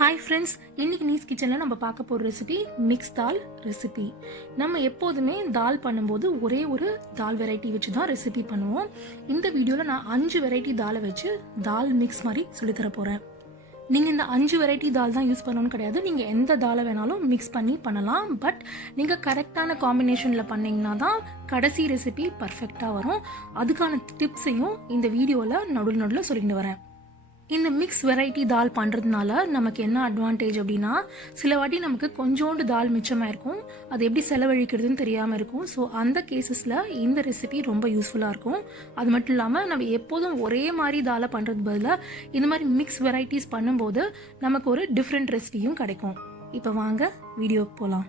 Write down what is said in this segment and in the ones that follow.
Hi friends, இன்னைக்கு knees கிச்சனில் நம்ம பார்க்க போகிற ரெசிபி மிக்ஸ் தால் ரெசிபி. நம்ம எப்போதுமே தால் பண்ணும்போது ஒரே ஒரு தால் வெரைட்டி வச்சு தான் ரெசிபி பண்ணுவோம். இந்த வீடியோவில் நான் 5 வெரைட்டி தாலை வச்சு தால் மிக்ஸ் மாதிரி சொல்லித்தர போகிறேன். நீங்கள் இந்த 5 வெரைட்டி தால் தான் யூஸ் பண்ணணும்னு கிடையாது. நீங்கள் எந்த தாலை வேணாலும் மிக்ஸ் பண்ணி பண்ணலாம். பட் நீங்கள் கரெக்டான காம்பினேஷனில் பண்ணிங்கன்னா தான் கடைசி ரெசிபி பர்ஃபெக்டாக வரும். அதுக்கான டிப்ஸையும் இந்த வீடியோவில் நடுவில் சொல்லிட்டு வரேன். இந்த மிக்ஸ் வெரைட்டி தால் பண்ணுறதுனால நமக்கு என்ன அட்வான்டேஜ் அப்படின்னா, சில வாட்டி நமக்கு கொஞ்சோண்டு தால் மிச்சமாக இருக்கும், அது எப்படி செலவழிக்கிறதுன்னு தெரியாமல் இருக்கும். ஸோ அந்த கேசஸில் இந்த ரெசிபி ரொம்ப யூஸ்ஃபுல்லாக இருக்கும். அது மட்டும் இல்லாமல் நம்ம எப்போதும் ஒரே மாதிரி தாலை பண்ணுறது பதிலாக இந்த மாதிரி மிக்ஸ் வெரைட்டிஸ் பண்ணும்போது நமக்கு ஒரு டிஃப்ரெண்ட் ரெசிபியும் கிடைக்கும். இப்போ வாங்க வீடியோக்கு போகலாம்.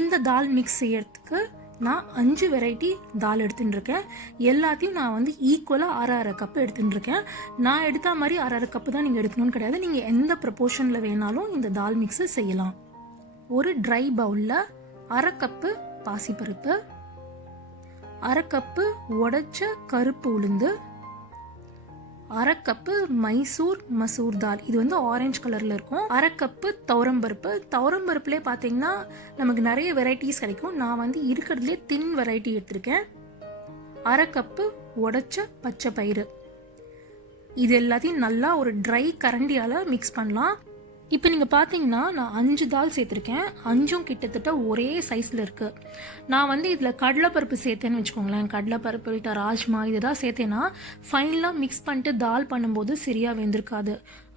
இந்த தால் மிக்ஸ் செய்யறதுக்கு நான் 5 வெரைட்டி தால் எடுத்துட்டு இருக்கேன். எல்லாத்தையும் நான் ஈக்குவலாக அரை கப்பு எடுத்துட்டு இருக்கேன். நான் எடுத்த மாதிரி அரை கப்பு தான் நீங்கள் எடுக்கணும்னு கிடையாது. நீங்கள் எந்த ப்ரப்போர்ஷனில் வேணாலும் இந்த தால் மிக்ஸை செய்யலாம். ஒரு ட்ரை பவுலில் அரை கப்பு பாசிப்பருப்பு, அரை கப்பு உடைச்ச கருப்பு உளுந்து, அரை கப்பு மைசூர் மசூர் தால், இது ஆரஞ்சு கலர்ல இருக்கும். அரை கப்பு துவரம்பருப்பு. துவரம்பருப்புலேயே பார்த்தீங்கன்னா நமக்கு நிறைய வெரைட்டிஸ் கிடைக்கும். நான் இருக்கிறதுலே தின் வெரைட்டி எடுத்திருக்கேன். அரை கப்பு உடைச்ச பச்சை பயிறு. இது எல்லாத்தையும் நல்லா ஒரு ட்ரை கரண்டியால மிக்ஸ் பண்ணலாம். இப்போ நீங்கள் பார்த்தீங்கன்னா நான் 5 தால் சேர்த்துருக்கேன். 5ம் கிட்டத்தட்ட ஒரே சைஸில் இருக்குது. நான் இதில் கடலைப்பருப்பு சேர்த்தேன்னு வச்சுக்கோங்களேன். கடலைப்பருப்பு இல்லை ராஜ்மா இதெல்லாம் சேர்த்தேன்னா ஃபைனலாக மிக்ஸ் பண்ணிட்டு தால் பண்ணும்போது சரியாக வெந்திருக்காது.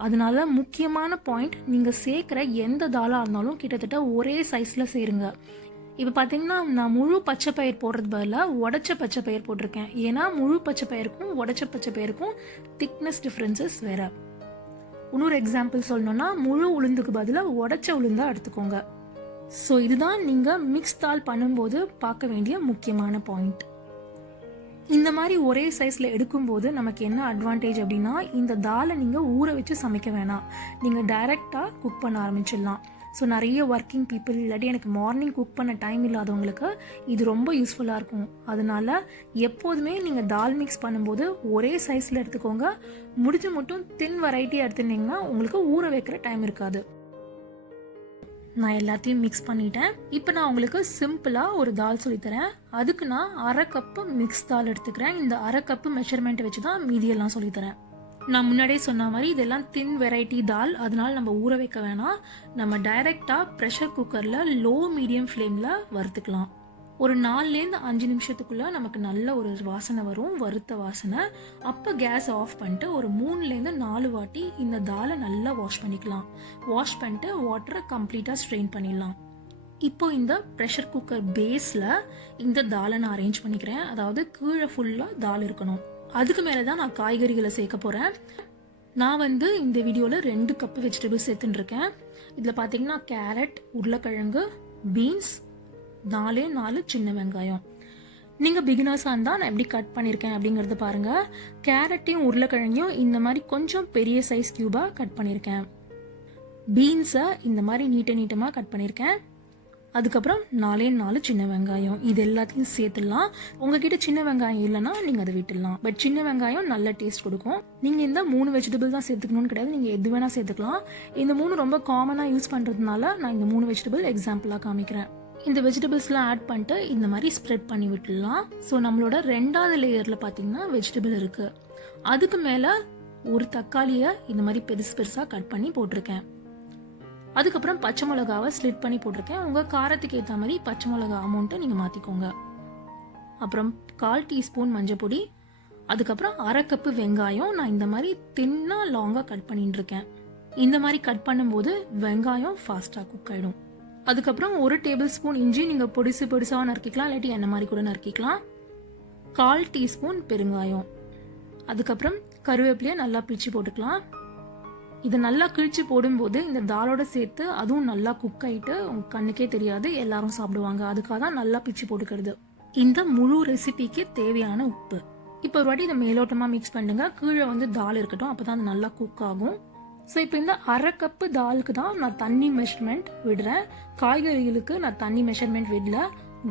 அதனால முக்கியமான பாயிண்ட், நீங்கள் சேர்க்குற எந்த தாலாக இருந்தாலும் கிட்டத்தட்ட ஒரே சைஸில் சேருங்க. இப்போ பார்த்தீங்கன்னா நான் முழு பச்சை பயிர் போடுறது பதிலாக உடச்ச பச்சை பயிர் போட்டிருக்கேன். ஏன்னா முழு பச்சை பயிருக்கும் உடச்ச பச்சை பயிருக்கும் திக்னஸ் டிஃப்ரென்சஸ் வேறு. இன்னொரு எக்ஸாம்பிள் சொல்லணும்னா, முழு உளுந்துக்கு பதிலாக உடைச்ச உளுந்தா எடுத்துக்கோங்க. ஸோ இதுதான் நீங்கள் மிக்ஸ் தால் பண்ணும்போது பார்க்க வேண்டிய முக்கியமான பாயிண்ட். இந்த மாதிரி ஒரே சைஸில் எடுக்கும்போது நமக்கு என்ன அட்வான்டேஜ் அப்படின்னா, இந்த தாலை நீங்கள் ஊற வச்சு சமைக்க வேணாம், நீங்கள் டைரெக்டாக குக் பண்ண ஆரம்பிச்சிடலாம். ஸோ நிறைய ஒர்க்கிங் பீப்புள் இல்லாட்டி எனக்கு மார்னிங் குக் பண்ண டைம் இல்லாதவங்களுக்கு இது ரொம்ப யூஸ்ஃபுல்லாக இருக்கும். அதனால எப்போதுமே நீங்கள் தால் மிக்ஸ் பண்ணும்போது ஒரே சைஸில் எடுத்துக்கோங்க. முடிஞ்சு மட்டும் தின் வெரைட்டியாக எடுத்துட்டிங்கன்னா உங்களுக்கு ஊற வைக்கிற டைம் இருக்காது. நான் எல்லாத்தையும் மிக்ஸ் பண்ணிட்டேன். இப்போ நான் உங்களுக்கு சிம்பிளாக ஒரு தால் சொல்லித்தரேன். அதுக்கு நான் அரை கப்பு மிக்ஸ் தால் எடுத்துக்கிறேன். இந்த அரை கப்பு மெஷர்மெண்ட் வச்சு தான் மீதியெல்லாம் சொல்லித்தரேன். நான் முன்னாடியே சொன்ன மாதிரி இதெல்லாம் தின் வெரைட்டி தால், அதனால நம்ம ஊற வைக்க வேணாம். நம்ம டைரெக்டாக ப்ரெஷர் குக்கரில் லோ மீடியம் ஃப்ளேமில் வறுத்துக்கலாம். ஒரு 4லேருந்து 5 நிமிஷத்துக்குள்ளே நமக்கு நல்ல ஒரு வாசனை வரும், வறுத்த வாசனை. அப்போ கேஸ் ஆஃப் பண்ணிட்டு ஒரு 3லேருந்து 4 வாட்டி இந்த தாலை நல்லா வாஷ் பண்ணிக்கலாம். வாஷ் பண்ணிட்டு வாட்டரை கம்ப்ளீட்டாக ஸ்ட்ரெயின் பண்ணிடலாம். இப்போ இந்த ப்ரெஷர் குக்கர் பேஸில் இந்த தாலை நான் அரேஞ்ச் பண்ணிக்கிறேன். அதாவது கீழே ஃபுல்லாக தால் இருக்கணும். அதுக்கு மேலே தான் நான் காய்கறிகளை சேர்க்க போகிறேன். நான் இந்த வீடியோவில் 2 கப்பு வெஜிடபிள்ஸ் சேர்த்துட்டு இருக்கேன். இதில் பார்த்தீங்கன்னா கேரட், உருளைக்கிழங்கு, பீன்ஸ், 4 சின்ன வெங்காயம். நீங்கள் பிகினர்ஸாக இருந்தால் நான் எப்படி கட் பண்ணியிருக்கேன் அப்படிங்கிறத பாருங்கள். கேரட்டையும் உருளைக்கிழங்கையும் இந்த மாதிரி கொஞ்சம் பெரிய சைஸ் கியூபாக கட் பண்ணியிருக்கேன். பீன்ஸை இந்த மாதிரி நீட்டமாக கட் பண்ணியிருக்கேன். அதுக்கப்புறம் 4 சின்ன வெங்காயம். இது எல்லாத்தையும் சேர்த்துடலாம். உங்ககிட்ட சின்ன வெங்காயம் இல்லைன்னா நீங்கள் அதை விட்டுடலாம். பட் சின்ன வெங்காயம் நல்ல டேஸ்ட் கொடுக்கும். நீங்கள் இந்த 3 வெஜிடபிள் தான் சேர்த்துக்கணும்னு கிடையாது, நீங்கள் எது வேணால் சேர்த்துக்கலாம். இந்த 3 ரொம்ப காமனாக யூஸ் பண்ணுறதுனால நான் இந்த 3 வெஜிடபிள் எக்ஸாம்பிளாக காமிக்கிறேன். இந்த வெஜிடபிள்ஸ்லாம் ஆட் பண்ணிட்டு இந்த மாதிரி ஸ்ப்ரெட் பண்ணி விட்டுடலாம். ஸோ நம்மளோட 2வது லேயரில் பார்த்தீங்கன்னா வெஜிடபிள் இருக்குது. அதுக்கு மேலே ஒரு தக்காளியை இந்த மாதிரி பெருசாக கட் பண்ணி போட்டிருக்கேன். அதுக்கப்புறம் பச்சை மிளகாவை ஸ்லிட் பண்ணி போட்டிருக்கேன். உங்கள் காரத்துக்கு ஏற்ற மாதிரி பச்சை மிளகா அமௌண்ட்டை நீங்கள் மாற்றிக்கோங்க. அப்புறம் 1/4 டீஸ்பூன் மஞ்சள் பொடி. அதுக்கப்புறம் அரை கப்பு வெங்காயம் நான் இந்த மாதிரி தின்னா லாங்காக கட் பண்ணிட்டு இருக்கேன். இந்த மாதிரி கட் பண்ணும்போது வெங்காயம் ஃபாஸ்ட்டாக குக் ஆகிடும். அதுக்கப்புறம் 1 டேபிள் ஸ்பூன் இஞ்சி நீங்கள் பொடிசாக நறுக்கிக்கலாம், இல்லாட்டி என்ன மாதிரி கூட நறுக்கிக்கலாம். 1/4 டீஸ்பூன் பெருங்காயம். அதுக்கப்புறம் கருவேப்பிலையை நல்லா பிரித்து போட்டுக்கலாம். இதை நல்லா கிழிச்சு போடும்போது இந்த தாலோட சேர்த்து அதுவும் நல்லா குக் ஆகிட்டு உங்க கண்ணுக்கே தெரியாது, எல்லாரும் சாப்பிடுவாங்க. அதுக்காக தான் நல்லா பிச்சு போட்டுக்கிறது. இந்த முழு ரெசிபிக்கு தேவையான உப்பு. இப்போ ஒரு வாட்டி இதை மேலோட்டமாக மிக்ஸ் பண்ணுங்க. கீழே தால் இருக்கட்டும், அப்போ தான் அது நல்லா குக் ஆகும். ஸோ இப்போ இந்த அரை கப்பு தாலுக்கு தான் நான் தண்ணி மெஷர்மெண்ட் விடுறேன். காய்கறிகளுக்கு நான் தண்ணி மெஷர்மெண்ட் விடல.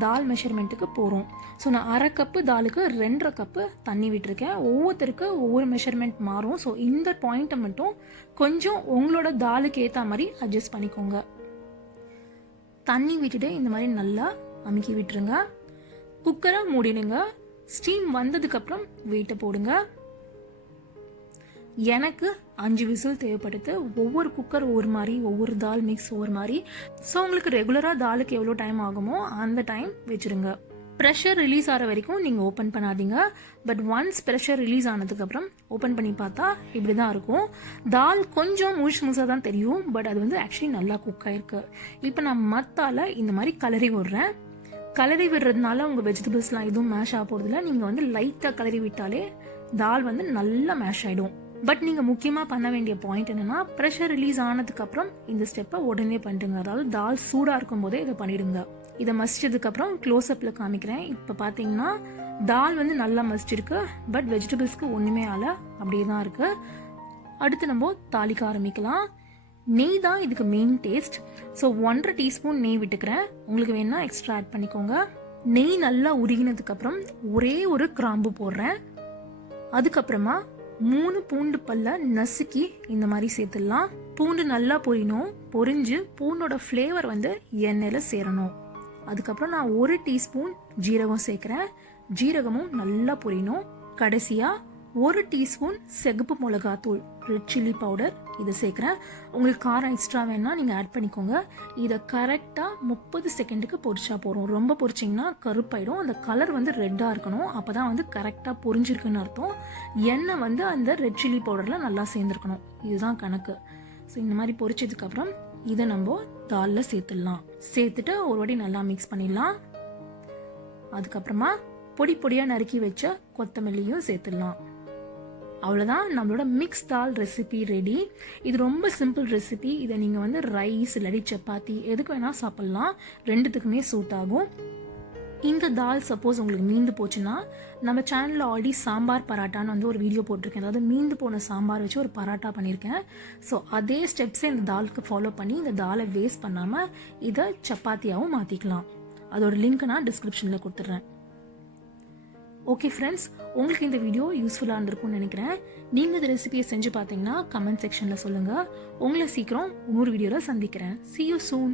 தால் மெஷர்மெண்ட்டுக்கு போகிறோம். ஸோ நான் 1/2 கப்பு தாலுக்கு 2.5 கப்பு தண்ணி விட்டுருக்கேன். ஒவ்வொருத்தருக்கு ஒவ்வொரு மெஷர்மெண்ட் மாறும். ஸோ இந்த பாயிண்ட்டை மட்டும் கொஞ்சம் உங்களோட தாலுக்கு ஏற்ற மாதிரி அட்ஜஸ்ட் பண்ணிக்கோங்க. தண்ணி விட்டுட்டு இந்த மாதிரி நல்லா அமுக்கி விட்டுருங்க. குக்கரை மூடிடுங்க. ஸ்டீம் வந்ததுக்கப்புறம் வெயிட்டை போடுங்க. எனக்கு 5 விசில் தேவைப்படுது. ஒவ்வொரு குக்கர் ஒவ்வொரு மாதிரி, ஒவ்வொரு தால் மிக்ஸ் ஒவ்வொரு மாதிரி. ஸோ உங்களுக்கு ரெகுலராக தாலுக்கு எவ்வளோ டைம் ஆகுமோ அந்த டைம் வச்சுருங்க. ப்ரெஷர் ரிலீஸ் ஆகிற வரைக்கும் நீங்கள் ஓப்பன் பண்ணாதீங்க. பட் ஒன்ஸ் ப்ரெஷர் ரிலீஸ் ஆனதுக்கப்புறம் ஓப்பன் பண்ணி பார்த்தா இப்படி தான் இருக்கும். தால் கொஞ்சம் முழுசாக தான் தெரியும், பட் அது வந்து ஆக்சுவலி நல்லா குக் ஆகிருக்கு. இப்போ நான் மத்தால இந்த மாதிரி கலரி விடுறேன். கலரி விடுறதுனால உங்கள் வெஜிடபிள்ஸ்லாம் எதுவும் மேஷ் ஆக போகிறதில்ல. நீங்கள் வந்து லைட்டாக கலரி விட்டாலே தால் வந்து நல்லா மேஷ் ஆகிடும். பட் நீங்கள் முக்கியமாக பண்ண வேண்டிய பாயிண்ட் என்னென்னா, ப்ரெஷர் ரிலீஸ் ஆனதுக்கப்புறம் இந்த ஸ்டெப்பை உடனே பண்ணிடுங்க. அதாவது தால் சூடாக இருக்கும் போதே இதை பண்ணிடுங்க. இதை மசிச்சதுக்கப்புறம் க்ளோஸ்அப்பில் காமிக்கிறேன். இப்போ பார்த்தீங்கன்னா தால் வந்து நல்லா மசிச்சிருக்கு, பட் வெஜிடபிள்ஸ்க்கு ஒன்றுமே ஆகலை, அப்படியே தான் இருக்குது. அடுத்து நம்ம தாளிக்க ஆரம்பிக்கலாம். நெய் தான் இதுக்கு மெயின் டேஸ்ட். ஸோ 1.5 டீஸ்பூன் நெய் விட்டுக்கிறேன். உங்களுக்கு வேணா எக்ஸ்ட்ரா ஆட் பண்ணிக்கோங்க. நெய் நல்லா உருகினதுக்கப்புறம் ஒரே ஒரு கிராம்பு போடுறேன். அதுக்கப்புறமா 3 பூண்டு பல்ல நசுக்கி இந்த மாதிரி சேர்த்துடலாம். பூண்டு நல்லா பொரியணும். பொரிஞ்சு பூண்டோட ஃப்ளேவர் வந்து எண்ணெயில் சேரணும். அதுக்கப்புறம் நான் 1 டீஸ்பூன் ஜீரகம் சேர்க்குறேன். ஜீரகமும் நல்லா பொரியணும். கடைசியாக 1 டீஸ்பூன் சிகப்பு மிளகாத்தூள், ரெட் சில்லி பவுடர், இதை சேர்க்குறேன். உங்களுக்கு காரம் எக்ஸ்ட்ரா வேணா நீங்கள் ஆட் பண்ணிக்கோங்க. இதை கரெக்டாக 30 செகண்டுக்கு பொரிச்சா போகிறோம். ரொம்ப பொரிச்சிங்கன்னா கருப்பாயிடும். அந்த கலர் வந்து ரெட்டாக இருக்கணும். அப்போ தான் வந்து கரெக்டாக பொரிஞ்சிருக்குன்னு அர்த்தம். எண்ணெய் வந்து அந்த ரெட் சில்லி பவுடரில் நல்லா சேர்ந்துருக்கணும். இதுதான் கணக்கு. ஸோ இந்த மாதிரி பொரிச்சதுக்கப்புறம் இதை நம்ம தாலில் சேர்த்துடலாம். சேர்த்துட்டு ஒரு வாட்டி நல்லா மிக்ஸ் பண்ணிடலாம். அதுக்கப்புறமா பொடி பொடியாக நறுக்கி வச்ச கொத்தமல்லியும் சேர்த்துடலாம். அவ்வளோதான், நம்மளோட மிக்ஸ் தால் ரெசிபி ரெடி. இது ரொம்ப சிம்பிள் ரெசிபி. இதை நீங்கள் வந்து ரைஸ் இல்லாட்டி சப்பாத்தி எதுக்கு வேணால் சாப்பிட்லாம். ரெண்டுத்துக்குமே சூட் ஆகும். இந்த தால் சப்போஸ் உங்களுக்கு மீந்து போச்சுன்னா, நம்ம சேனலில் ஆல்ரெடி சாம்பார் பராட்டான்னு வந்து ஒரு வீடியோ போட்டிருக்கேன். அதாவது மீந்து போன சாம்பார் வச்சு ஒரு பராட்டா பண்ணியிருக்கேன். ஸோ அதே ஸ்டெப்ஸை இந்த தாலுக்கு ஃபாலோ பண்ணி இந்த தாலை வேஸ்ட் பண்ணாமல் இதை சப்பாத்தியாகவும் மாற்றிக்கலாம். அதோட லிங்க் நான் டிஸ்கிரிப்ஷனில் கொடுத்துட்றேன். ஓகே ஃப்ரெண்ட்ஸ், உங்களுக்கு இந்த வீடியோ யூஸ்ஃபுல்லாக இருந்திருக்கும்னு நினைக்கிறேன். நீங்கள் இந்த ரெசிபியை செஞ்சு பார்த்தீங்கன்னா கமெண்ட் செக்ஷனில் சொல்லுங்கள். உங்களை சீக்கிரம் இன்னொரு வீடியோவில் சந்திக்கிறேன். See you soon.